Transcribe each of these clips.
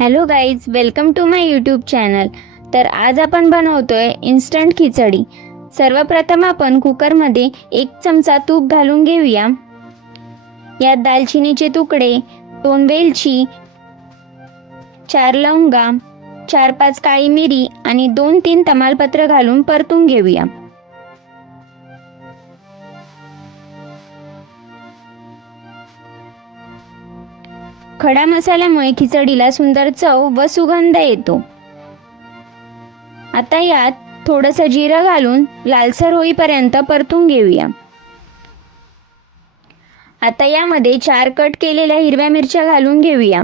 Hello guys, welcome to my YouTube channel. तर आज आपण बनवतोय इन्स्टंट खिचडी. सर्वप्रथम आपण कुकरमध्ये 1 चमचा तूप घालून घेऊया. यात दालचिनीचे तुकडे, 2 वेलची, 4 लवंगा, 4-5 काळी मिरी आणि 2-3 तमालपत्र घालून परतून घेऊया. खडा मसाल्यामुळे खिचडीला सुंदर चव व सुगंध येतो. आता यात थोडंसं जिरं घालून लालसर होईपर्यंत परतून घेऊया. आता यामध्ये 4 कट केलेल्या हिरव्या मिरच्या घालून घेऊया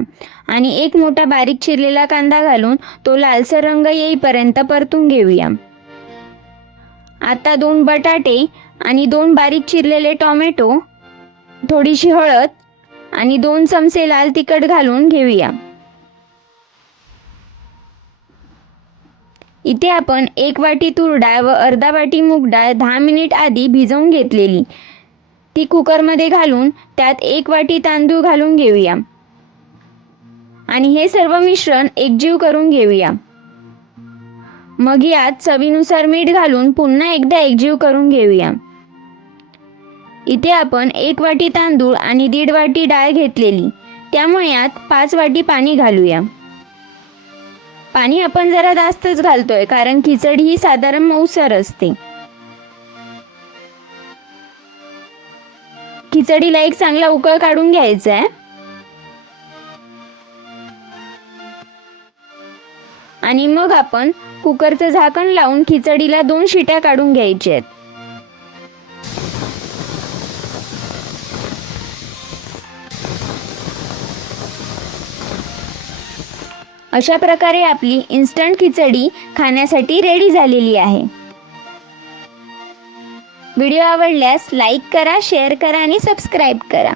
आणि 1 मोठा बारीक चिरलेला कांदा घालून तो लालसर रंग येईपर्यंत परतून घेऊया. आता 2 बटाटे आणि 2 बारीक चिरलेले टोमॅटो, थोडीशी हळद आणि 2 चमचे लाल तिखट घालून घेऊया. इथे आपण 1 वाटी तूर डाळ व अर्धा वाटी मूग डाळ 10 मिनिट आधी भिजवून घेतलेली ती कुकरमध्ये घालून त्यात 1 वाटी तांदूळ घालून घेऊया आणि हे सर्व मिश्रण एकजीव करून घेऊया. मग यात चवीनुसार मीठ घालून पुन्हा एकदा एकजीव करून घेऊया. इथे आपण 1 वाटी तांदूळ आणि 1.5 वाटी डाळ घेतलेली, त्यामुळे यात 5 वाटी पाणी घालूया. पाणी आपण जरा जास्तच घालतोय कारण खिचडी ही साधारण मऊसर असते. खिचडीला एक चांगला उकळ काढून घ्यायचा आहे आणि मग आपण कुकरचं झाकण लावून खिचडीला 2 शिट्या काढून घ्यायच्या आहेत. अशा प्रकारे आपली इन्स्टंट खिचडी खाण्यासाठी रेडी झालेली आहे. व्हिडिओ आवडल्यास लाईक करा, शेअर करा आणि सबस्क्राईब करा.